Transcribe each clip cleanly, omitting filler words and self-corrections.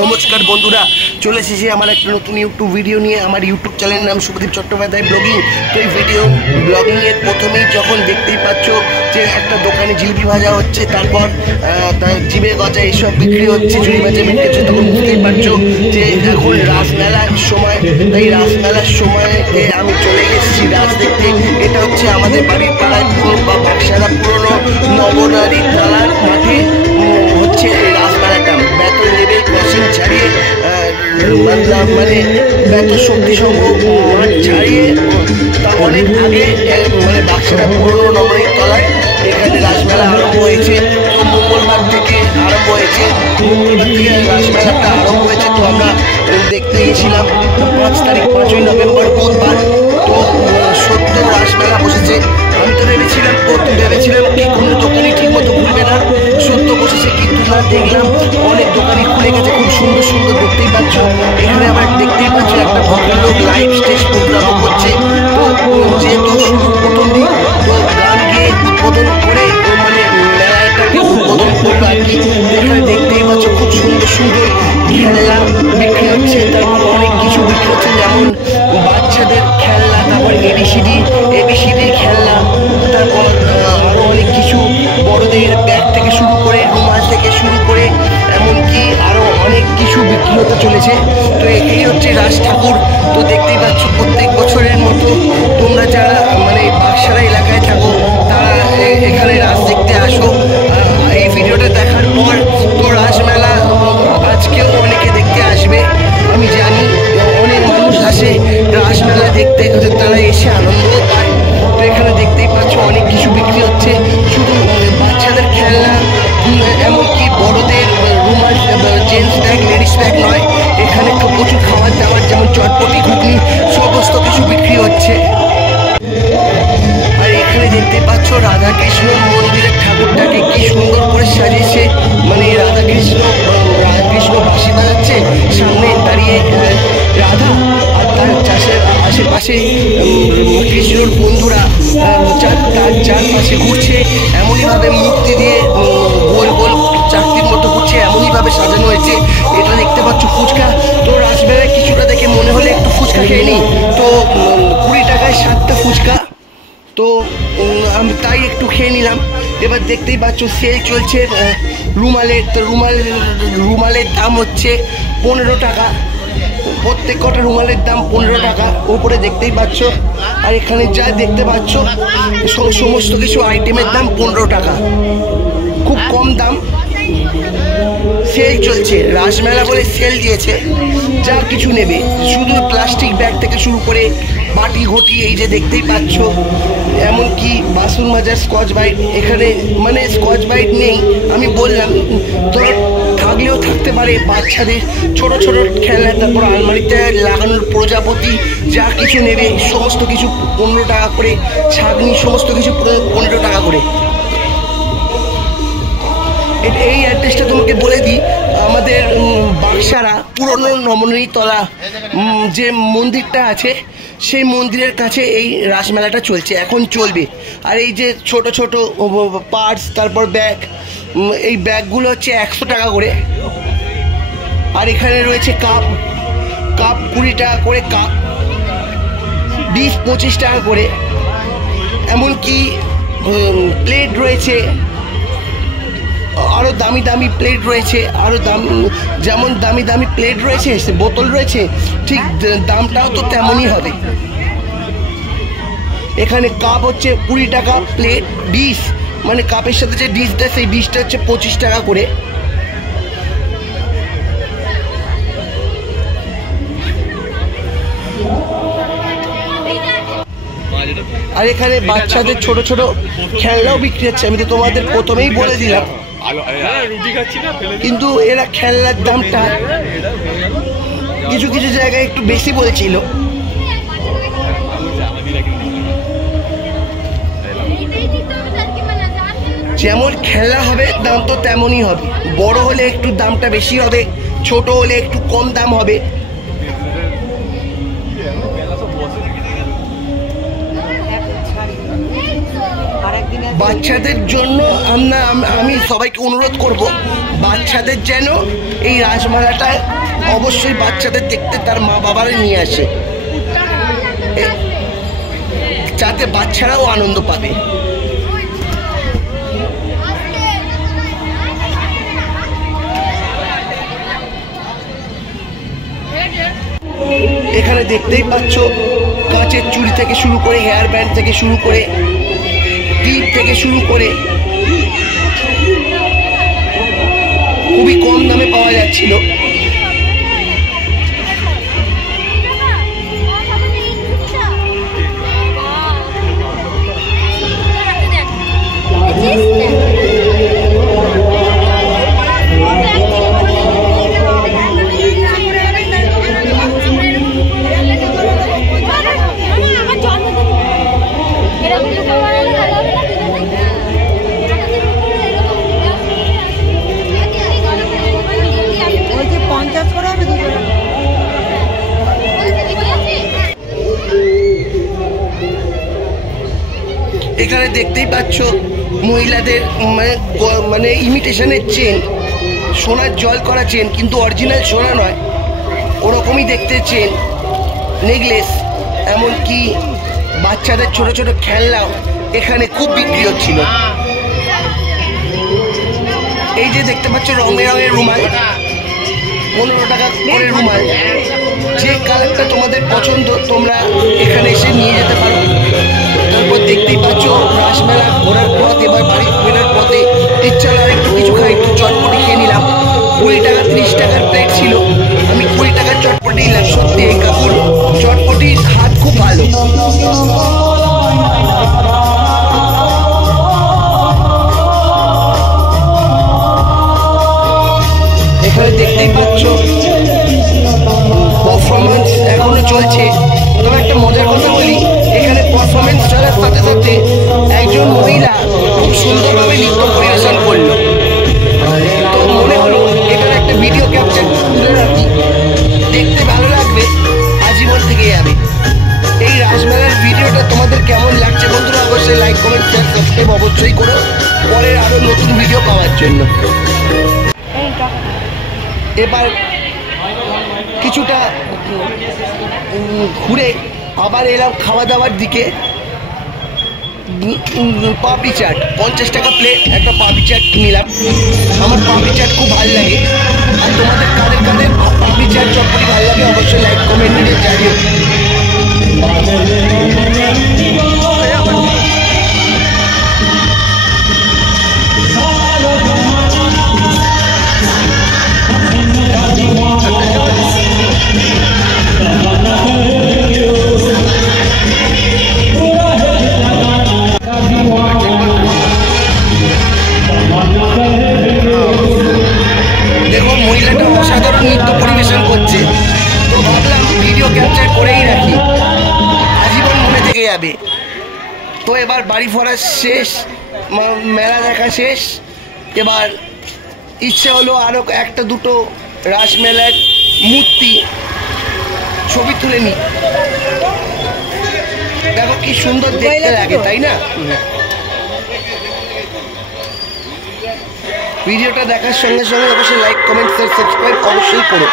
নমস্কার বন্ধুরা, চলে এসেছি আমার একটা নতুন ইউটিউব ভিডিও নিয়ে। আমার ইউটিউব চ্যানেলের নাম শুভদীপ চট্টোপাধ্যায় ব্লগিং। তো এই ব্লগিংয়ের প্রথমেই যখন দেখতেই পাচ্ছ যে একটা দোকানে জিলিপি ভাজা হচ্ছে, তারপর জিভে গজা এইসব বিক্রি হচ্ছে, ঝুড়ি ভাজা বিক্রি হচ্ছে, তখন বুঝতেই পারছো যে এখন রাসমেলার সময়। তাই রাসমেলার সময়তে আমি চলে এসেছি রাস দেখতে। এটা হচ্ছে আমাদের বাড়ির পাড়ায় বা বাক্সারা পুরনো নবনারী তালার মাঠে হচ্ছে এই রাসমেলাটা। বেতন লেভেল ক্রসিং ছাড়িয়ে মানে বেতন শক্তি সংঘ মাঠ ছাড়িয়ে তা অনেক আগে মানে বাক্সারা পুরনো নবনারী তলায় এখানে রাসমেলা আরম্ভ হয়েছে। তো মঙ্গলবার থেকে আরম্ভ হয়েছে, মঙ্গলবার থেকে রাসমেলাটা আরম্ভ হয়েছে। তো আমরা দেখতে গেছিলাম 5 তারিখ 5ই নভেম্বর বুধবার। তো সত্য রাসমেলা বসেছে। আমি তো ভেবেছিলাম কি কোনো দোকানই ঠিক মতো খুলবে না, সত্য বসেছে, কিন্তু না, দেখলাম অনেক দোকানই খুলে গেছে। খুব সুন্দর সুন্দর দেখতেই পাচ্ছ। এখানে আবার দেখতেই পাচ্ছ একটা ভদ্রলোক লাইভ স্টেজ প্রোগ্রামও করছে। তো যেহেতু শুরু প্রথম দিন, তো গান গিয়ে উদ্বোধন করে মানে মেলাটাকে উদ্বোধন করলো আর কি। এখানে দেখতেই পাচ্ছ খুব সুন্দর সুন্দর খেলনা বিক্রি হচ্ছে, তারপর অনেক কিছু বিক্রি হচ্ছে, যেমন বাচ্চাদের খেলনা, তারপর এবিসিডির খেলনা, তারপর আরও অনেক কিছু বড়দের ব্যাগ থেকে শুরু করে রুমাল থেকে শুরু করে এমনকি আরও অনেক কিছু বিক্রি হতে চলেছে। তো এই হচ্ছে রাজ ঠাকুর। তো দেখতেই পাচ্ছ প্রত্যেক বছরের মতো তোমরা যারা মানে বাক্সারা এলাকায় থাকো তারা এখানে রাস দেখতে আসো। এই ভিডিওটা দেখার পর তো রাসমেলা আজকেও অনেকে দেখতে আসবে, আমি জানি। অনেক মানুষ আসে রাসমেলা দেখতে, তারা এসে আনন্দও পায়। তো এখানে দেখতেই পাচ্ছ অনেক কিছু বিক্রি হচ্ছে, শুধু বাচ্চাদের খেলনা এমনকি বড়দের রুমাল, জেন্টস ব্যাগ, লেডিস ব্যাগ নয়, এখানে প্রচুর খাবার দাবার যেমন চটপটি, ঘুগনি, সমস্ত কিছু বিক্রি হচ্ছে। আর এখানে দেখতে পাচ্ছ রাধাকৃষ্ণ মন্দিরের ঠাকুরটাকে কি সুন্দর করে সাজিয়েছে। মানে রাধাকৃষ্ণ বাঁশি বাজাচ্ছে, সামনে দাঁড়িয়ে রাধা, আর তার আশেপাশে কৃষ্ণর বন্ধুরা তার চারপাশে ঘুরছে। এমনইভাবে মূর্তি দিয়ে গোল গোল চাকতির মতো ঘুরছে, এমনইভাবে সাজানো হয়েছে। এটা দেখতে পাচ্ছ ফুচকা। তো রাসমেলায় কিছুটা দেখে মনে হলে একটু ফুচকা খেয়ে নিই। তো 20 টাকায় 7টা ফুচকা, তো আমি তাই একটু খেয়ে নিলাম। এবার দেখতেই পাচ্ছ সেল চলছে রুমালের। তো রুমালের দাম হচ্ছে 15 টাকা, প্রত্যেক কটা রুমালের দাম 15 টাকা উপরে দেখতেই পাচ্ছ। আর এখানে যা দেখতে পাচ্ছ সমস্ত কিছু আইটেমের দাম 15 টাকা, খুব কম দাম। সেল চলছে, রাসমেলা বলে সেল দিয়েছে, যা কিছু নেবে, শুধু প্লাস্টিক ব্যাগ থেকে শুরু করে বাটি ঘটি, এই যে দেখতেই পাচ্ছ, এমনকি বাসন মাজার স্কচ ব্রাইট। এখানে মানে স্কচ ব্রাইট নেই, আমি বললাম তো থাকলেও থাকতে পারে বাচ্চাদের ছোট ছোট খেলনা, তারপর আলমারিতে লাগানোর প্রজাপতি, যা কিছু নেবে সমস্ত কিছু 15 টাকা করে, ছাগনি সমস্ত কিছু 15 টাকা করে। এই অ্যাড্রেসটা তোমাকে বলে দিই, আমাদের বাক্সারা পুরনো নবনারী তলা যে মন্দিরটা আছে, সেই মন্দিরের কাছে এই রাসমেলাটা চলছে, এখন চলবে। আর এই যে ছোট ছোট পার্স, তারপর ব্যাগ, এই ব্যাগগুলো হচ্ছে 100 টাকা করে। আর এখানে রয়েছে কাপ 20 টাকা করে, কাপ ডিশ 25 টাকা করে, এমনকি প্লেট রয়েছে, আরও দামি দামি প্লেট রয়েছে, আরও যেমন দামি দামি প্লেট রয়েছে, বোতল রয়েছে, ঠিক দামটাও তো তেমনই হবে। এখানে কাপ হচ্ছে 20 টাকা, প্লেট, ডিশ মানে কাপের সাথে যে ডিশ দেয় সেই ডিশটা হচ্ছে 25 টাকা করে। আর এখানে বাচ্চাদের ছোট ছোট খেলনাও বিক্রি হচ্ছে, আমি তো তোমাদের প্রথমেই বলে দিলাম। কিন্তু এরা খেলনার দামটা কিছু কিছু জায়গায় একটু বেশি বলছিল। যেমন খেলনা হবে দাম তো তেমনই হবে, বড় হলে একটু দামটা বেশি হবে, ছোট হলে একটু কম দাম হবে। আরেকদিন বাচ্চাদের জন্য আমি সবাইকে অনুরোধ করব, বাচ্চাদের যেন এই রাসমেলাটায় অবশ্যই বাচ্চাদের দেখতে তার মা বাবারা নিয়ে আসে, যাতে বাচ্চারাও আনন্দ পাবে। এখানে দেখতেই পাচ্ছ কাঁচের চুড়ি থেকে শুরু করে, হেয়ার ব্যান্ড থেকে শুরু করে, ক্লিপ থেকে শুরু করে খুবই কম দামে পাওয়া যাচ্ছিল। এখানে দেখতেই পাচ্ছ মহিলাদের মানে ইমিটেশনের চেন, সোনার জল করা চেন, কিন্তু অরিজিনাল সোনা নয়, ওরকমই দেখতে চেন, নেকলেস, এমনকি বাচ্চাদের ছোট ছোট খেলনাও এখানে খুব বিক্রি হচ্ছিল। এই যে দেখতে পাচ্ছ রঙে রঙের রুমাল, 15 টাকা করে রুমাল, যে কালারটা তোমাদের পছন্দ তোমরা এখানে এসে নিয়ে যেতে পারো। তারপর দেখতেই পাচ্ছ রাসমেলা ঘোরার পথ, এবার বাড়ি ফেরার পথে ইচ্ছা হলো আর একটু কিছু খাই, একটু চটপটি খেয়ে নিলাম। 20 টাকা 30 টাকার প্লেট ছিল, আমি 20 টাকার চটপটি নিলাম। সত্যি এই কাকুর চটপটির হাত খুব ভালো। এখানে দেখতেই পাচ্ছ পারফরমেন্স এখনো চলছে। তবে একটা মজার কথা বলি, এখানে পারফরমেন্স চলার সাথে সাথে একজন মহিলা খুব সুন্দরভাবে নৃত্য পরিবেশন করলো। তো মনে হলো এখানে একটা ভিডিও ক্যাপচার তুলে রাখি, দেখতে ভালো লাগবে, আজীবন থেকে যাবে। এই রাসমেলার ভিডিওটা তোমাদের কেমন লাগছে বন্ধুরা, অবশ্যই লাইক কমেন্ট শেয়ার সাবস্ক্রাইব অবশ্যই করো পরের আরো নতুন ভিডিও পাওয়ার জন্য। এবার কিছুটা ঘুরে আবার এলাম খাওয়া দাওয়ার দিকে। পাপড়ি চাট 50 টাকা প্লেট, একটা পাপড়ি চাট নিলাম। আমার পাপড়ি চাট খুব ভালো লাগে। আর তোমাদের কাদের কাদের পাপড়ি চাট চটপটি ভালো লাগে অবশ্যই লাইক কমেন্ট দিয়ে জানিও। দেখো মহিলাটা অসাধারণ নৃত্য পরিবেশন করছে, তো ভাবলাম ভিডিও ক্যাপচার করেই রাখি, আজীবন মনে থেকে যাবে। তো এবার বাড়ি ফেরা শেষ, মেলা দেখা শেষ। এবার ইচ্ছে হলো আরও একটা দুটো রাসমেলার মূর্তি ছবি তুলে নিই। দেখো কি সুন্দর দেখতে লাগে, তাই না? ভিডিওটা দেখার সঙ্গে সঙ্গে অবশ্যই লাইক কমেন্ট শেয়ার সাবস্ক্রাইব অবশ্যই করো।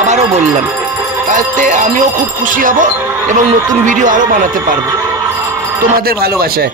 আবারও বললাম, তাতে আমিও খুব খুশি হব এবং নতুন ভিডিও আরও বানাতে পারবো তোমাদের ভালোবাসায়।